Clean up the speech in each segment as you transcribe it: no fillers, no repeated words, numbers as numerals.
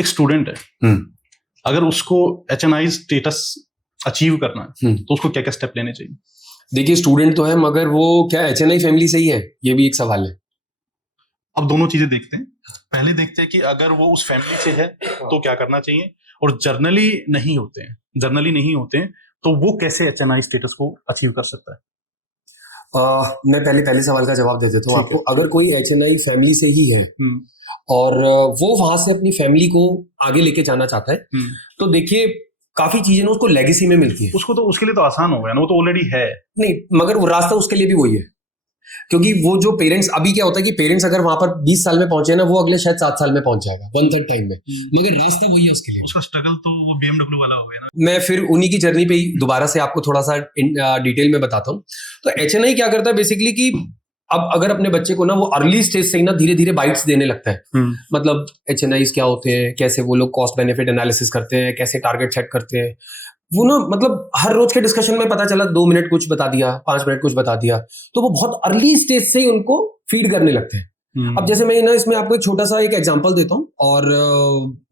एक स्टूडेंट है, अगर उसको HNI स्टेटस अचीव करना है तो उसको क्या क्या स्टेप लेने चाहिए? देखिए, स्टूडेंट तो है मगर वो क्या HNI फैमिली से ही है, ये भी एक सवाल है। अब दोनों चीजें देखते हैं। पहले देखते हैं कि अगर वो उस फैमिली से है तो क्या करना चाहिए, और जर्नली नहीं होते हैं तो वो कैसे HNI स्टेटस को अचीव कर सकता है? मैं पहले सवाल का जवाब दे देता हूँ ठीक आपको। है। अगर कोई HNI फैमिली से ही है और वो वहां से अपनी फैमिली को आगे लेके जाना चाहता है तो देखिए, काफी चीजें ना उसको लेगेसी में मिलती है। उसको तो उसके लिए तो आसान हो गया ना, वो तो ऑलरेडी है। नहीं, मगर वो रास्ता उसके लिए भी वही है, क्योंकि वो जो पेरेंट्स, अभी क्या होता है कि पेरेंट्स अगर वहां पर 20 साल में पहुंचे ना, वो अगले शायद 7 साल में पहुंच जाएगा, 1/3 टाइम में, मगर रास्ता वही है उसके लिए। उसका स्ट्रगल तो वो BMW वाला हो गया ना। मैं फिर उन्हीं की जर्नी पे ही दोबारा से आपको थोड़ा सा डिटेल में बताता हूँ। तो HNI क्या करता है बेसिकली कि अब अगर अपने बच्चे को ना वो अर्ली स्टेज से ही ना धीरे धीरे बाइट्स देने लगता है। मतलब HNIs क्या होते हैं, कैसे वो लोग कॉस्ट बेनिफिट एनालिसिस करते हैं, कैसे टारगेट सेट करते हैं, वो ना मतलब हर रोज के डिस्कशन में पता चला 2 मिनट कुछ बता दिया, 5 मिनट कुछ बता दिया, तो वो बहुत अर्ली स्टेज से ही उनको फीड करने लगते हैं। अब जैसे मैं ना इसमें आपको एक छोटा सा एक एग्जांपल देता हूँ, और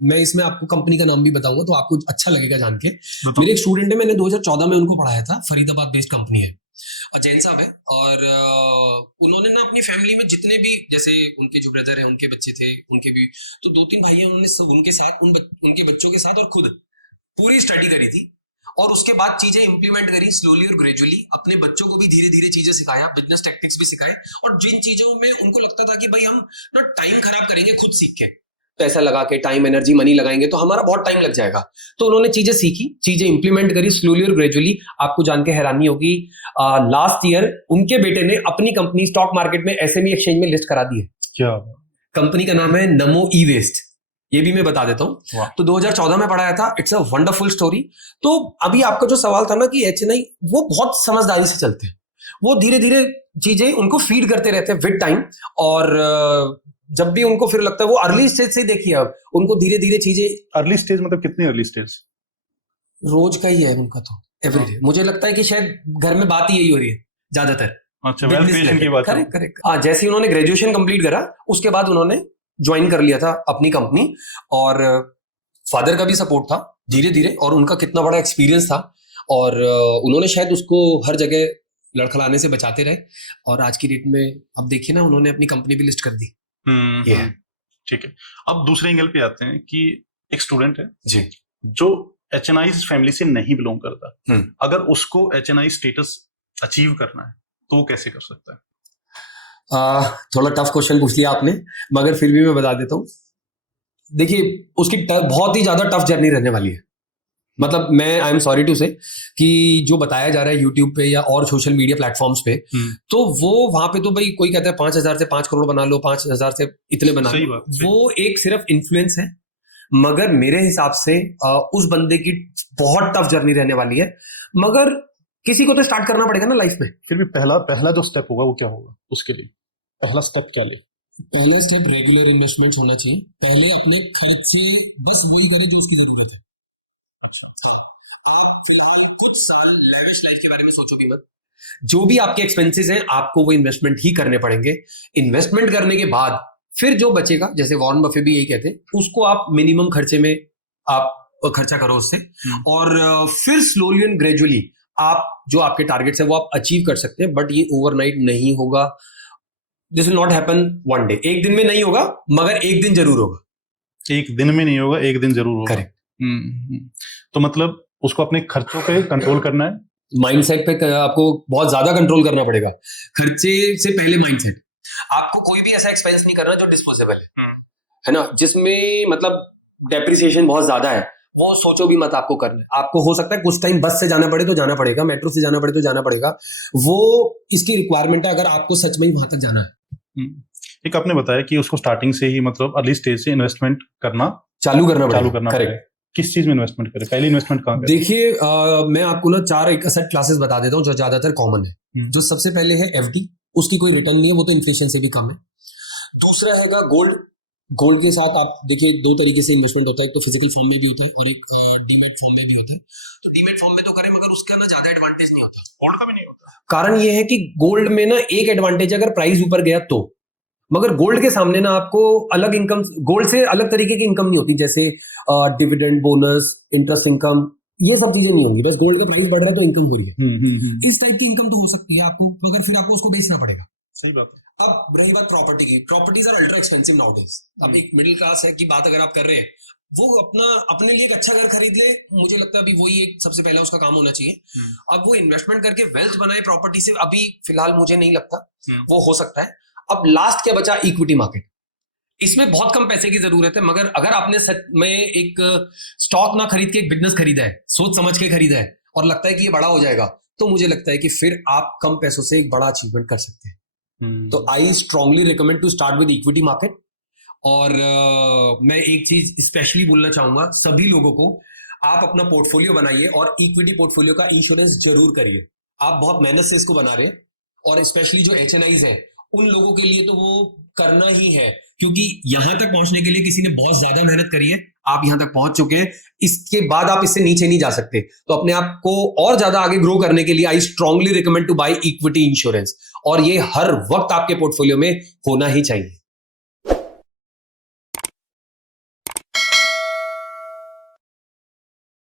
मैं इसमें आपको कंपनी का नाम भी बताऊंगा तो आपको अच्छा लगेगा जान के। मेरे एक स्टूडेंट है, मैंने 2014 में उनको पढ़ाया था, फरीदाबाद बेस्ड कंपनी है, जैन साहब है, और उन्होंने ना अपनी फैमिली में जितने भी, जैसे उनके जो ब्रदर है उनके बच्चे थे, उनके भी तो 2-3 भाई हैं, उन्होंने उनके साथ उनके बच्चों के साथ और खुद पूरी स्टडी करी थी, और उसके बाद चीजें इंप्लीमेंट करी स्लोली और ग्रेजुअली, अपने बच्चों को भी धीरे धीरे चीजें सिखाया, बिजनेस टेक्टिक्स भी सिखाए, और जिन चीजों में उनको लगता था कि भाई हम ना टाइम खराब करेंगे खुद सीख के, पैसा लगा के टाइम एनर्जी मनी लगाएंगे तो हमारा बहुत टाइम लग जाएगा, तो उन्होंने चीजें सीखी, चीजें इंप्लीमेंट करी स्लोली और ग्रेजुअली। आपको जान के हैरानी होगी, लास्ट ईयर उनके बेटे ने अपनी कंपनी स्टॉक मार्केट में SME एक्सचेंज में लिस्ट करा दी है। क्या? कंपनी का नाम है नमो ई वेस्ट, ये भी मैं बता देता हूँ। तो 2014 में पढ़ाया था, इट्स अ वंडरफुल स्टोरी। तो अभी आपका जो सवाल था ना कि HNI वो बहुत समझदारी से चलते हैं, वो धीरे धीरे चीजें उनको फीड करते रहते हैं विद टाइम, और जब भी उनको फिर लगता है, वो अर्ली स्टेज से देखिए, अब उनको धीरे धीरे चीजें। अर्ली स्टेज मतलब कितनी अर्ली स्टेज? रोज का ही है उनका तो, एवरीडे। मुझे लगता है कि शायद घर में बात ही यही हो रही है ज्यादातर। अच्छा, वेल्थ क्रिएशन की बात। करेक्ट। हाँ, जैसे ही उन्होंने ग्रेजुएशन कंप्लीट करा उसके बाद उन्होंने ज्वाइन कर लिया था अपनी कंपनी, और फादर का भी सपोर्ट था धीरे धीरे, और उनका कितना बड़ा एक्सपीरियंस था, और उन्होंने शायद उसको हर जगह लड़खड़ाने से बचाते रहे, और आज की डेट में अब देखिए ना, उन्होंने अपनी कंपनी भी लिस्ट कर दी। ये है। ठीक है, अब दूसरे एंगल पे आते हैं कि एक स्टूडेंट है जी जो HNI फैमिली से नहीं बिलोंग करता, अगर उसको HNI स्टेटस अचीव करना है तो वो कैसे कर सकता है? थोड़ा टफ क्वेश्चन पूछ लिया आपने, मगर फिर भी मैं बता देता हूँ। देखिए, उसकी बहुत ही ज्यादा टफ जर्नी रहने वाली है। मतलब मैं आई एम सॉरी टू से कि जो बताया जा रहा है यूट्यूब पे या और सोशल मीडिया प्लेटफॉर्म्स पे, तो वो वहां पे तो भाई कोई कहता है 5,000 से 5 करोड़ बना लो, 5,000 से इतने बना लो, वो एक सिर्फ इन्फ्लुएंस है। मगर मेरे हिसाब से उस बंदे की बहुत टफ जर्नी रहने वाली है, मगर किसी को तो स्टार्ट करना पड़ेगा ना लाइफ में। फिर भी पहला जो स्टेप होगा वो क्या होगा उसके लिए? पहला स्टेप क्या ले? पहला स्टेप रेगुलर इन्वेस्टमेंट होना चाहिए। पहले अपने खर्च से बस वही करें जो उसकी जरूरत है। आप फिलहाल कुछ साल लैविश लाइफ के बारे में सोचो भी मत। जो भी आपके एक्सपेंसेस हैं आपको वो इन्वेस्टमेंट ही करने पड़ेंगे। इन्वेस्टमेंट करने के बाद फिर जो बचेगा, जैसे वॉरेन बफे भी यही कहते हैं, उसको आप मिनिमम खर्चे में आप खर्चा करो उससे, और फिर स्लोली एंड ग्रेजुअली आप जो आपके टारगेट्स हैं वो आप अचीव कर सकते हैं। बट ये ओवरनाइट नहीं होगा, this will not happen one day. एक दिन में नहीं होगा, मगर एक दिन जरूर होगा। एक दिन में नहीं होगा, एक दिन जरूर होगा। करेक्ट। तो मतलब उसको अपने खर्चों पे कंट्रोल करना है, माइंडसेट पे आपको बहुत ज्यादा कंट्रोल करना पड़ेगा। खर्चे से पहले माइंडसेट। आपको कोई भी ऐसा एक्सपेंस नहीं करना जो डिस्पोजेबल है ना, जिसमें मतलब डेप्रिसिएशन बहुत ज्यादा है, वो सोचो भी मत आपको करना है। आपको हो सकता है कुछ टाइम बस से जाना पड़े तो जाना पड़ेगा, मेट्रो से जाना पड़े तो जाना पड़ेगा, वो इसकी रिक्वायरमेंट है अगर आपको सच में ही वहां तक जाना है। एक आपने बताया कि उसको स्टार्टिंग से ही मतलब अर्ली स्टेज से इन्वेस्टमेंट करना चालू करना पड़ेगा। किस चीज में इन्वेस्टमेंट करें? पहली इन्वेस्टमेंट कहाँ करें? देखिए, मैं आपको ना 4 एसेट क्लासेस बता देता हूँ जो ज्यादातर कॉमन है। जो सबसे पहले है FD, उसकी कोई रिटर्न नहीं है, वो तो इन्फ्लेशन से भी कम है। दूसरा हैगा गोल्ड। गोल्ड के साथ आप देखिए 2 तरीके से इन्वेस्टमेंट होता है, एक तो फिजिकल फॉर्म में भी होता है और एक डीमैट फॉर्म में भी होता है। तो डीमैट फॉर्म में तो करें, मगर उसका ना ज्यादा एडवांटेज नहीं होता, गोल्ड का भी नहीं होता। कारण ये है कि गोल्ड में ना एक एडवांटेज, अगर प्राइस ऊपर गया तो मगर गोल्ड के सामने ना आपको अलग इनकम, गोल्ड से अलग तरीके की इनकम नहीं होती, जैसे डिविडेंड, बोनस, इंटरेस्ट इनकम, ये सब चीजें नहीं होंगी। बस गोल्ड का प्राइस बढ़ रहा है तो इनकम हो रही है। इस टाइप की इनकम तो हो सकती है आपको, मगर फिर आपको उसको बेचना पड़ेगा। सही बात है। अब रही बात प्रॉपर्टी की, properties are ultra expensive nowadays. अब एक मिडिल क्लास है की बात अगर आप कर रहे हैं, वो अपने लिए एक अच्छा घर खरीद ले, मुझे लगता है अभी वही एक सबसे पहला उसका काम होना चाहिए। अब वो इन्वेस्टमेंट करके वेल्थ बनाए प्रॉपर्टी से, अभी फिलहाल मुझे नहीं लगता वो हो सकता है। अब लास्ट क्या बचा, इक्विटी मार्केट। इसमें बहुत कम पैसे की जरूरत है, मगर अगर आपने सच में एक स्टॉक ना खरीद के एक बिजनेस खरीदा है, सोच समझ के खरीदा है, और लगता है कि ये बड़ा हो जाएगा, तो मुझे लगता है कि फिर आप कम पैसों से एक बड़ा अचीवमेंट कर सकते हैं। तो I strongly recommend to start with equity market. और मैं एक चीज स्पेशली बोलना चाहूंगा सभी लोगों को, आप अपना पोर्टफोलियो बनाइए और इक्विटी पोर्टफोलियो का इंश्योरेंस जरूर करिए। आप बहुत मेहनत से इसको बना रहे हैं, और स्पेशली जो HNIs हैं उन लोगों के लिए तो वो करना ही है, क्योंकि यहां तक पहुंचने के लिए किसी ने बहुत ज्यादा मेहनत करी है। आप यहां तक पहुंच चुके हैं, इसके बाद आप इससे नीचे नहीं जा सकते। तो अपने आप को और ज्यादा आगे ग्रो करने के लिए I strongly recommend to buy equity insurance, और ये हर वक्त आपके पोर्टफोलियो में होना ही चाहिए।